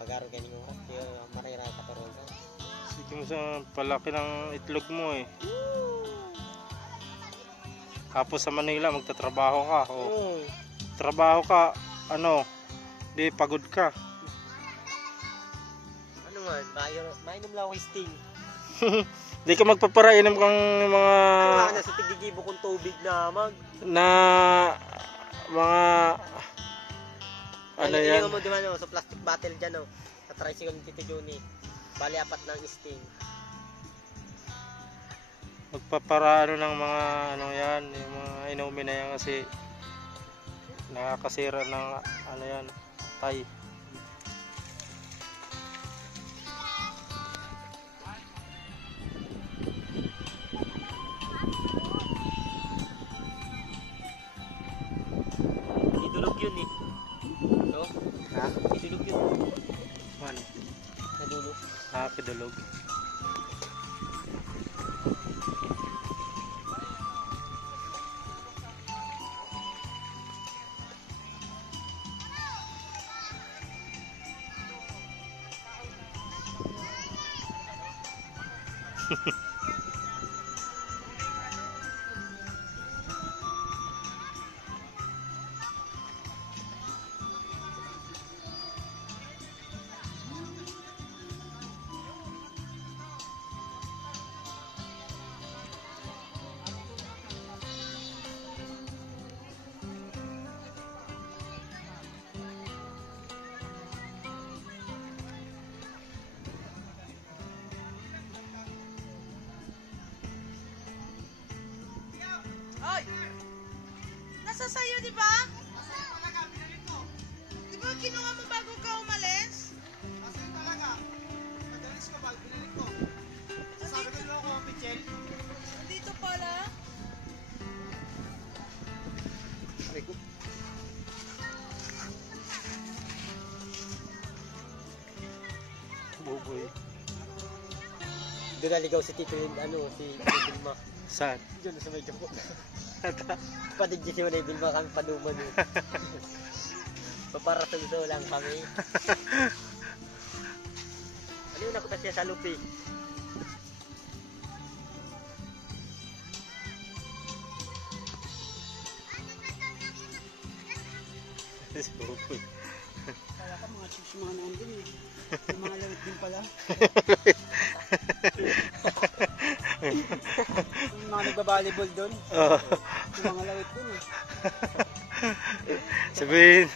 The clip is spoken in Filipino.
Pag-aro kayo ng oras, kaya mariray ka pero ka. Sige mo sa palaki ng itlog mo eh. Tapos sa Manila magtatrabaho ka. Oh. Trabaho ka, ano, di pagod ka. Ano man, mainom lang ako sting. Di ka magpaparainom kang mga... Nasa tigigibo kong tubig na na mga... Ano yan? Ilingan mo diba no, sa plastic bottle dyan no. Sa tricycle ng Tito Johnny. Bali 4 ng sting. Magpaparaano ng mga ano yan, yung mga inumin na yan kasi nakakasira ng ano yan, tay. Idulog yun eh. No? Ha? Idulog yun. Man. Nadulog. Nakakidulog. Oy! Nasa sayo, di ba? Nasa sayo talaga, binalik ko. Di ba kinuha mo bago ka umalis? Nasa sayo talaga. Nadalis ko bago binalik ko. Sabi ko nyo ako, Pichel. Dito pala. Sabi ko. Buboy. Doon naligaw si Tito yung ano, si Bilma. Saan? Diyan sa medyo po. Padigyan si Manay Bilma kami panuman yun. Paparasudo lang kami. Ano yun ako na siya sa lupi? Buboy. Kala ka mga chips mga nandun eh. Yung mga lawit din pala. Yung mga nagbabalibol doon. Yung mga lawit dun eh. Sabihin,